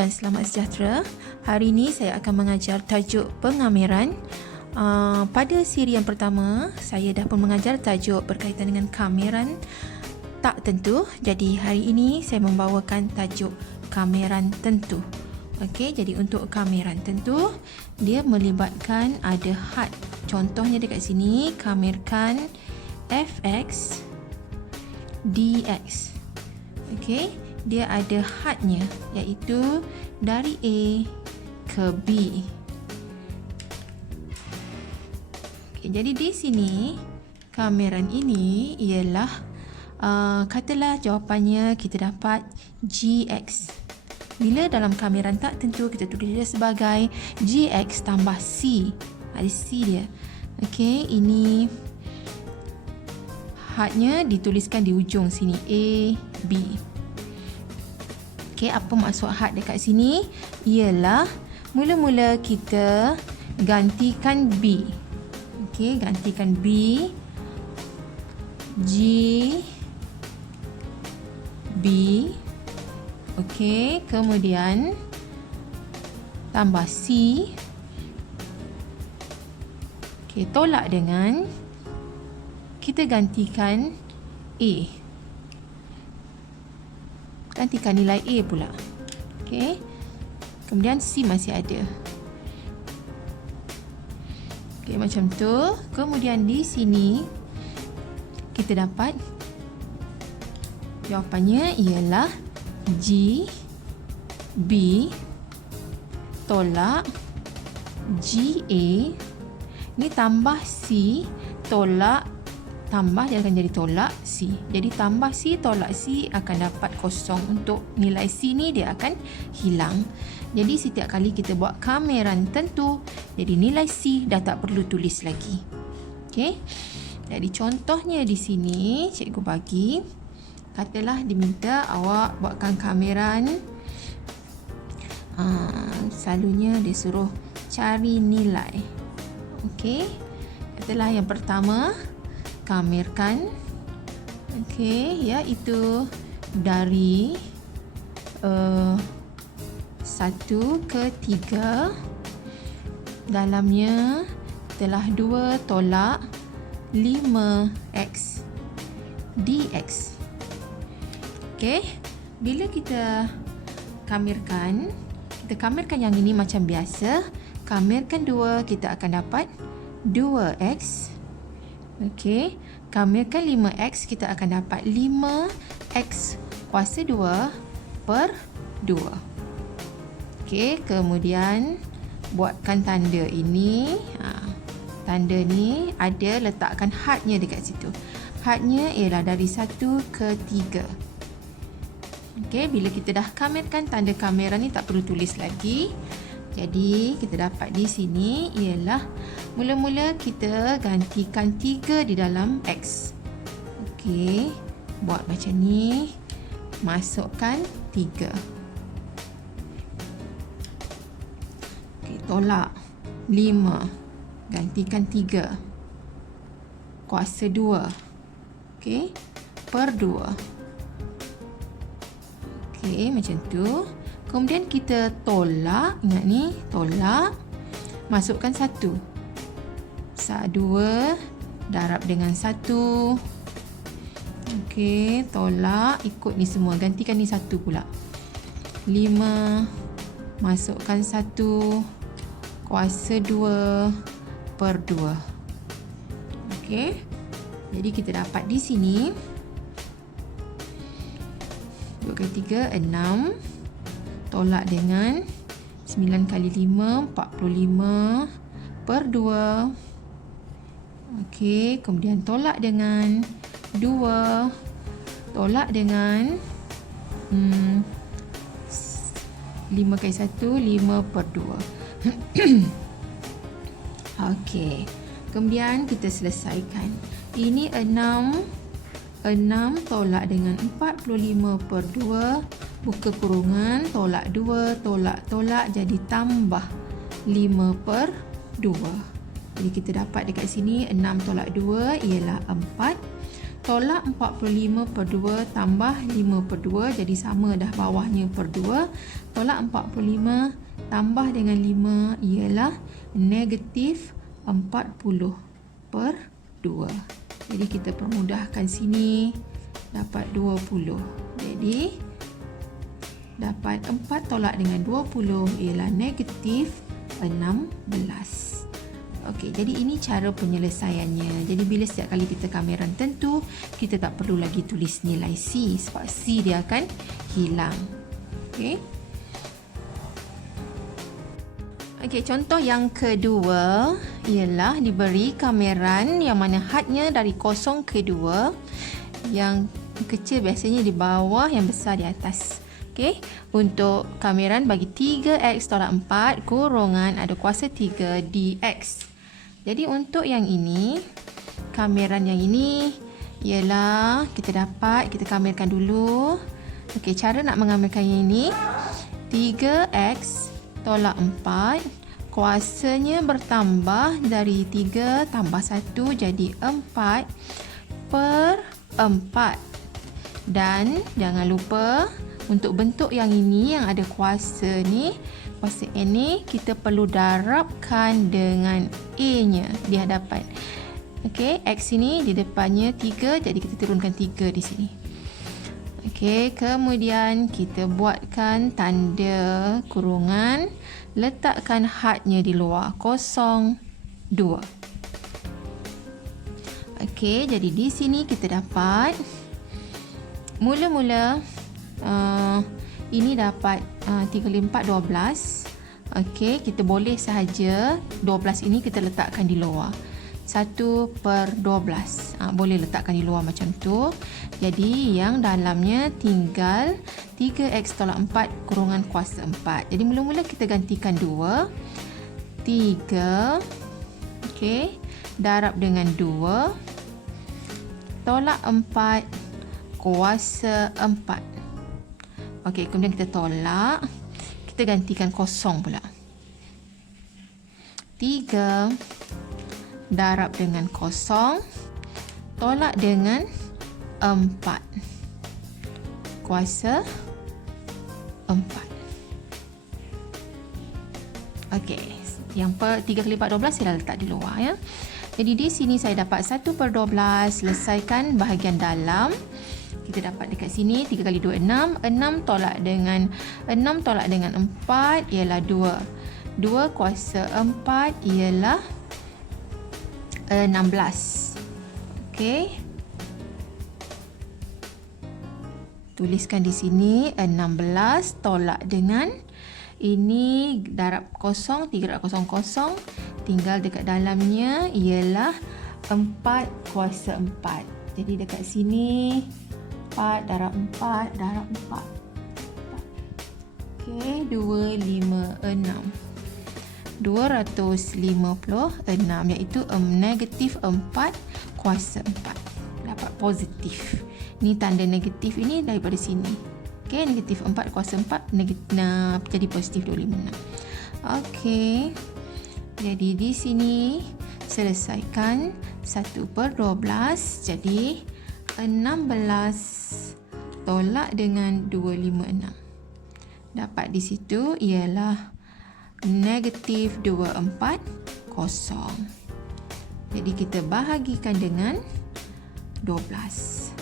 dan selamat sejahtera. Hari ini saya akan mengajar tajuk pengameran. Pada siri yang pertama, saya dah pun mengajar tajuk berkaitan dengan kameran tak tentu. Jadi hari ini saya membawakan tajuk kameran tentu. Okey, jadi untuk kameran tentu, dia melibatkan ada had. Contohnya dekat sini, kamerkan fx dx. Okey, dia ada hadnya, iaitu dari A ke B. Okey, jadi di sini kameran ini ialah katalah jawapannya kita dapat GX. Bila dalam kameran tak tentu, kita tulis dia sebagai GX tambah C. Ada C dia. Okey, ini hadnya dituliskan di ujung sini, A, B. Okey, apa maksud had dekat sini? Ialah mula-mula kita gantikan B. Okey, gantikan B, G, B. Okey, kemudian tambah C. Okey, tolak dengan kita gantikan A. Gantikan nilai A pula. Okey. Kemudian C masih ada. Okey, macam tu. Kemudian di sini kita dapat jawapannya ialah G, B, tolak GA. Ni tambah C, tolak, tambah dia akan jadi tolak C. Jadi tambah C, tolak C akan dapat kosong. Untuk nilai C ni dia akan hilang. Jadi setiap kali kita buat kameran tentu, jadi nilai C dah tak perlu tulis lagi. Okey. Jadi contohnya di sini cikgu bagi, katalah diminta awak buatkan kameran, selalunya dia suruh cari nilai. Okey, katalah yang pertama kamerkan, okey, iaitu dari 1 ke 3, dalamnya telah 2 tolak 5x dx. Okey, bila kita kamerkan yang ini macam biasa. Kamerkan 2, kita akan dapat 2x. Okey, kamerkan 5x, kita akan dapat 5x kuasa 2 per 2. Okey, kemudian buatkan tanda ini. Tanda ni ada letakkan hadnya dekat situ. Hadnya ialah dari 1 ke 3. Okey, bila kita dah kamerkan, tanda kamera ni tak perlu tulis lagi. Jadi kita dapat di sini ialah mula-mula kita gantikan 3 di dalam X. Okey, buat macam ni. Masukkan 3. Okey, tolak 5. Gantikan 3. Kuasa 2. Okey, per 2. Okey, macam tu. Kemudian kita tolak, ingat ni, tolak, masukkan 1. 2 darab dengan 1. Okey, tolak, ikut ni semua, gantikan ni 1 pula. 5, masukkan 1, kuasa 2 per 2. Okey, jadi kita dapat di sini 2 kali 3, 6. Tolak dengan 9 kali 5, 45 per 2. Okey, kemudian tolak dengan 2. Tolak dengan 5 kali 1, 5 per 2. Okey, kemudian kita selesaikan. Ini 6 tolak dengan 45 per 2. Buka kurungan, tolak 2, tolak, jadi tambah 5 per 2. Jadi kita dapat dekat sini 6 tolak 2 ialah 4. Tolak 45 per 2 tambah 5 per 2. Jadi sama dah bawahnya per 2. Tolak 45 tambah dengan 5 ialah negatif 40 per 2. Jadi kita permudahkan sini. Dapat 20. Jadi dapat 4 tolak dengan 20 ialah negatif 16. Okey, jadi ini cara penyelesaiannya. Jadi bila setiap kali kita kameran, tentu kita tak perlu lagi tulis nilai C sebab C dia akan hilang. Okey. Okey, contoh yang kedua ialah diberi kameran yang mana hadnya dari 0 ke 2. Yang kecil biasanya di bawah, yang besar di atas. Okey, untuk kameran bagi 3x tolak 4 kurungan ada kuasa 3 dx. Jadi untuk yang ini, kameran yang ini ialah kita kamerkan dulu. Okey, cara nak mengamelkan yang ini, 3x tolak 4, kuasanya bertambah dari 3 tambah 1 jadi 4 per 4. Dan jangan lupa untuk bentuk yang ini yang ada kuasa ni, kuasa N ni kita perlu darabkan dengan A-nya di hadapan. Okey, X ini di depannya 3, jadi kita turunkan 3 di sini. Okey, kemudian kita buatkan tanda kurungan, letakkan hadnya di luar 0, 2. Okey, jadi di sini kita dapat mula-mula ini dapat 3 kali 4, 12. Okey, kita boleh sahaja 12 ini kita letakkan di luar. 1 per 12. Boleh letakkan di luar macam tu. Jadi yang dalamnya tinggal 3x tolak 4 kurungan kuasa 4. Jadi mula-mula kita gantikan 2. 3. Okey, darab dengan 2. Tolak 4 kuasa 4. Okey, kemudian kita tolak. Kita gantikan kosong pula. 3 darab dengan kosong. Tolak dengan 4. Kuasa 4. Okey, yang 3 kali 4, 12 saya dah letak di luar ya. Jadi di sini saya dapat 1 per 12. Selesaikan bahagian dalam. Kita dapat dekat sini 3 kali 2, 6. 6 tolak dengan 4 ialah 2. 2 kuasa 4 ialah 16. Okey. Tuliskan di sini 16 tolak dengan ini darab kosong, 3 darab kosong, kosong. Tinggal dekat dalamnya ialah 4 kuasa 4. Jadi dekat sini 4 darab 4 darab 4. Okey, 256. 256 iaitu negatif 4 kuasa 4. Dapat positif. Ni tanda negatif ini daripada sini. Okey, negatif 4 kuasa 4 jadi positif 256. Okey. Jadi di sini selesaikan 1 per 12 jadi 16 tolak dengan 256. Dapat di situ ialah negatif 240. Jadi kita bahagikan dengan 12.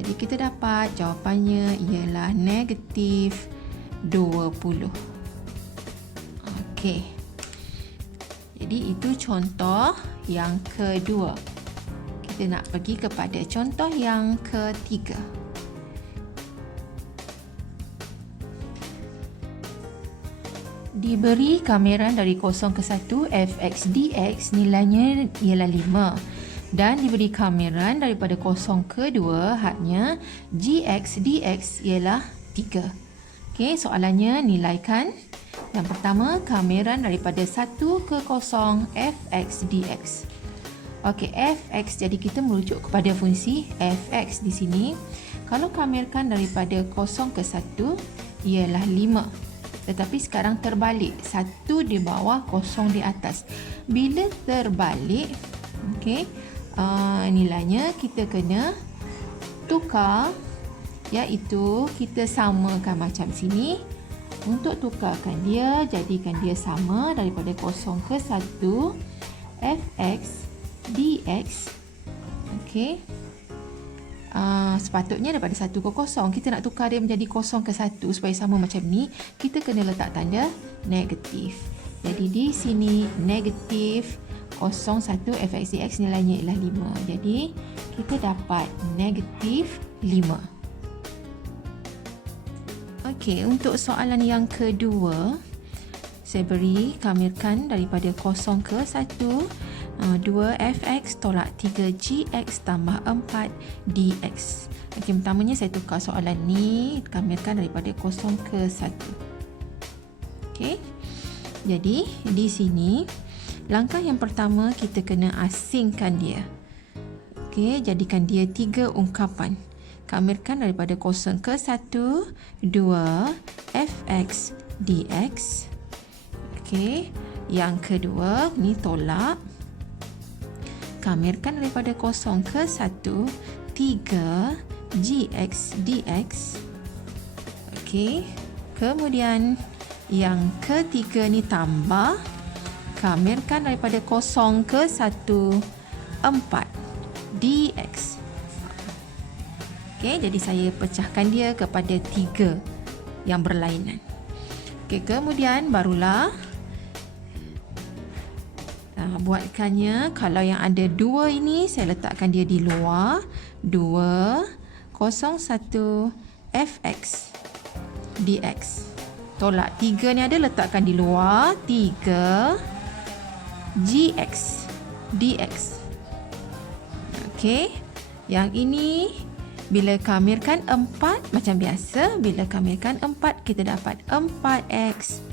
Jadi kita dapat jawapannya ialah negatif 20. Okey. Jadi itu contoh yang kedua. Kita nak pergi kepada contoh yang ketiga. Diberi kameran dari 0 ke 1 fx dx nilainya ialah 5 dan diberi kameran daripada 0 ke 2 hadnya gx dx ialah 3. Okey, soalannya nilaikan. Yang pertama, kameran daripada 1 ke 0 fx dx. Okey, fx, jadi kita merujuk kepada fungsi fx di sini. Kalau kamerkan daripada 0 ke 1 ialah 5. Tetapi sekarang terbalik, 1 di bawah, 0 di atas. Bila terbalik, okey, nilainya kita kena tukar, iaitu kita samakan macam sini. Untuk tukarkan dia, jadikan dia sama daripada 0 ke 1 fx dx. Okey. Sepatutnya daripada 1 ke 0. Kita nak tukar dia menjadi 0 ke 1 supaya sama macam ni, kita kena letak tanda negatif. Jadi di sini negatif 0,1 fx dx nilainya ialah 5. Jadi kita dapat negatif 5. Okey, untuk soalan yang kedua, saya beri kamirkan daripada 0 ke 1, 2fx tolak 3gx tambah 4 dx. Okey, pertamanya saya tukar soalan ni, kamirkan daripada 0 ke 1. Okey, jadi di sini langkah yang pertama kita kena asingkan dia. Okey, jadikan dia 3 ungkapan. Kamirkan daripada 0 ke 1, 2 fx dx. Okey, yang kedua ni tolak. Kamirkan daripada 0 ke 1, 3 gx dx. Okey, kemudian yang ketiga ni tambah. Kamirkan daripada 0 ke 1, 4 dx. Okey, jadi saya pecahkan dia kepada 3 yang berlainan. Okey, kemudian barulah buatkannya. Kalau yang ada 2 ini, saya letakkan dia di luar. 2, 0, 1 fx dx. Tolak 3 ni ada, letakkan di luar. 3 gx dx. Okey, yang ini bila kamirkan 4 macam biasa, bila kamirkan 4 kita dapat 4x.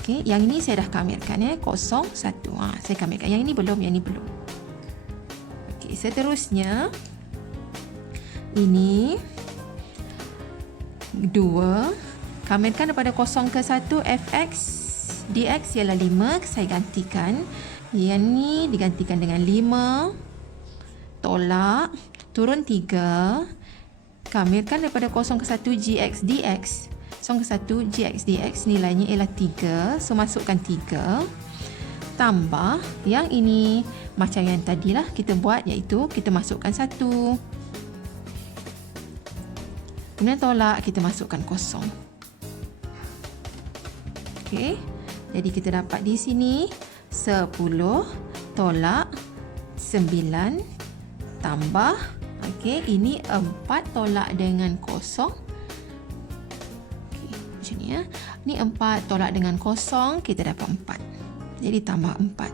Okey, yang ini saya dah kamirkan 0, 1. Saya kamirkan. Yang ini belum, yang ini belum. Okey, seterusnya ini 2. Kamirkan daripada 0 ke 1 fx dx ialah 5. Saya gantikan. Yang ni digantikan dengan 5. Tolak. Turun 3. Kamirkan daripada 0 ke 1 gx dx. 0 ke 1 gx dx nilainya ialah 3. So masukkan 3. Tambah yang ini macam yang tadilah kita buat, iaitu kita masukkan 1. Kemudian tolak, kita masukkan 0. Okey. Jadi kita dapat di sini 10 tolak 9 tambah, okey, ini 4 tolak dengan 0. Okey, macam ni ya. Ni 4 tolak dengan 0, kita dapat 4. Jadi tambah 4.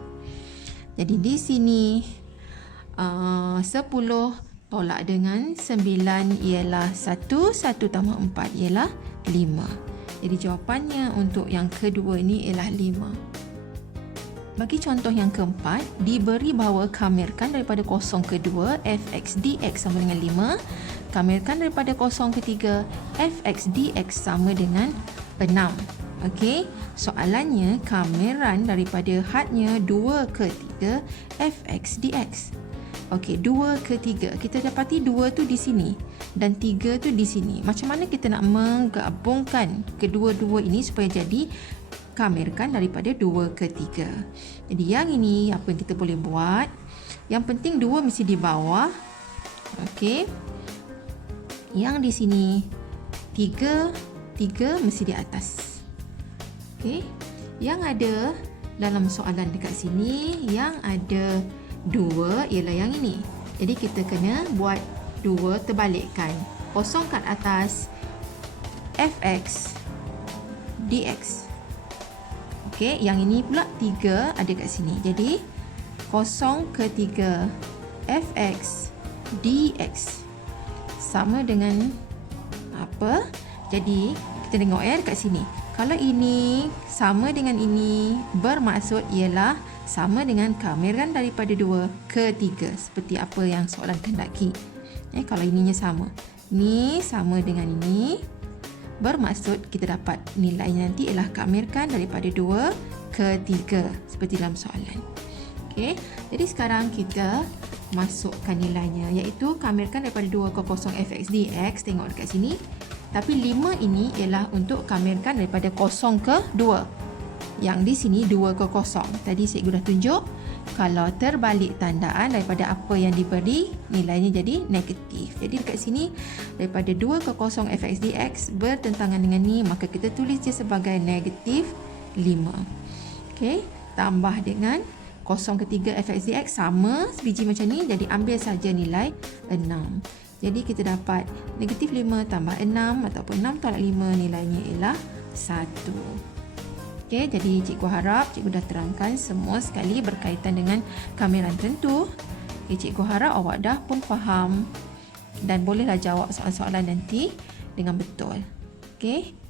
Jadi di sini 10 tolak dengan 9 ialah 1. 1 tambah 4 ialah 5. Jadi jawapannya untuk yang kedua ini ialah 5. Bagi contoh yang keempat, diberi bahawa kamirkan daripada 0 ke 2 fx dx sama dengan 5. Kamirkan daripada 0 ke 3 fx dx sama dengan 6. Okey, soalannya kamiran daripada hadnya 2 ke 3 fx dx. Okey, 2 ke 3. Kita dapati 2 tu di sini dan 3 tu di sini. Macam mana kita nak menggabungkan kedua-dua ini supaya jadi kamirkan daripada 2 ke 3. Jadi yang ini apa yang kita boleh buat? Yang penting 2 mesti di bawah. Okey. Yang di sini 3 mesti di atas. Okey. Yang ada dalam soalan dekat sini, yang ada 2 ialah yang ini. Jadi kita kena buat 2 terbalikkan. Kosongkan atas fx dx. Okey, yang ini pula 3 ada kat sini. Jadi 0 ke 3 fx dx sama dengan apa? Jadi kita tengok dekat sini. Kalau ini sama dengan ini, bermaksud ialah sama dengan kamiran daripada 2 ke 3. Seperti apa yang soalan kehendaki. Kalau ininya sama. Ini sama dengan ini, bermaksud kita dapat nilai nanti ialah kamirkan daripada 2 ke 3 seperti dalam soalan. Okey, jadi sekarang kita masukkan nilainya, iaitu kamirkan daripada 2 ke 0 f(x) dx. Tengok dekat sini. Tapi 5 ini ialah untuk kamirkan daripada 0 ke 2. Yang di sini 2 ke 0. Tadi cikgu dah tunjuk, kalau terbalik tandaan daripada apa yang diberi, nilainya jadi negatif. Jadi dekat sini, daripada 2 ke 0 f(x) dx bertentangan dengan ni, maka kita tulis dia sebagai negatif 5. Okey, tambah dengan 0 ke 3 f(x) dx sama sebiji macam ni, jadi ambil saja nilai 6. Jadi kita dapat negatif 5 tambah 6 ataupun 6 tolak 5, nilainya ialah 1. Okey, jadi cikgu harap cikgu dah terangkan semua sekali berkaitan dengan kamiran tentu. Okey, cikgu harap awak dah pun faham dan bolehlah jawab soalan-soalan nanti dengan betul. Okey.